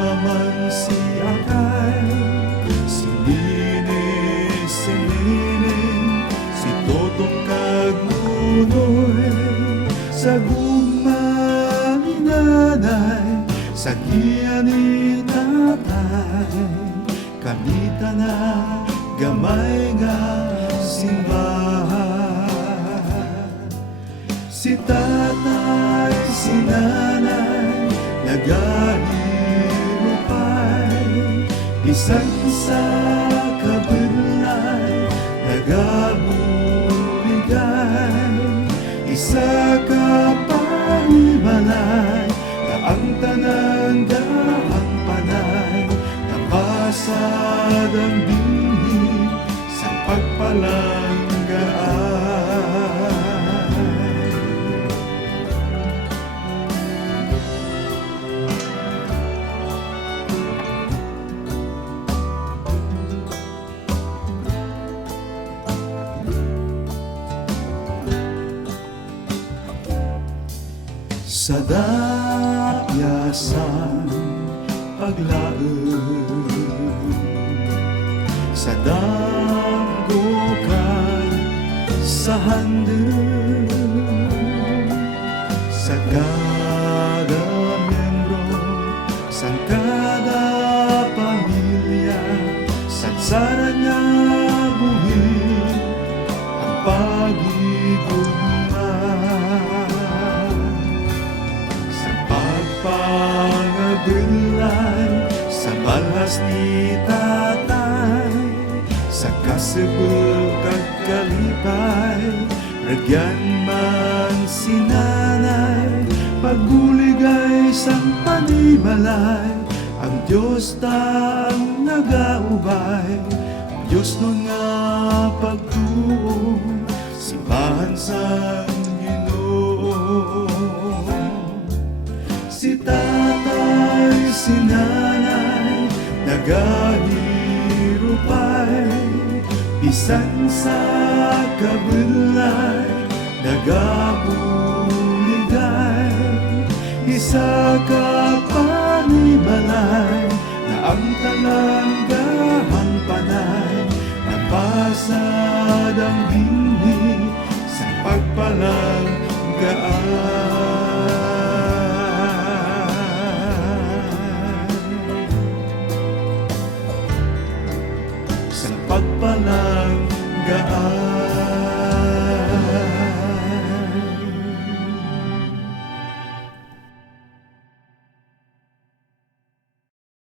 man si Akay, si Nini, si Ninin, si Totong Kagmunoy, sa gumang nanay, sa giya ni tatay, kamita na gamay nga simbahan. Si tatay, si nanay, nagahirupay, bisan sa kabulay, nagabuligay, isa ka panimalay, na ang tanang dahang panay, napasad ang binhi sa pagpalanggaan. Sa dayasan paglaeng, sa danggokan sa handeng, sa kada miyembro, sa kada pamilya, sadsara nga buhin ang pag-igugma. Pangabulay sa balhas ni tatay, sa kasebul kagkalipay, ragyan man si nanay, pagbuligay sang panimalay, ang Diyos taang nagaubay, Diyos nun nga pagtuo, simbahan sang Ginoo. Si tatay, si nanay, nagahirupay, bisan sa kabulay, nagabuligay, isa ka panibalay, na ang talanggahang panay, napasad ang binhi sa pagpalanggaan. Pagpalanggaan.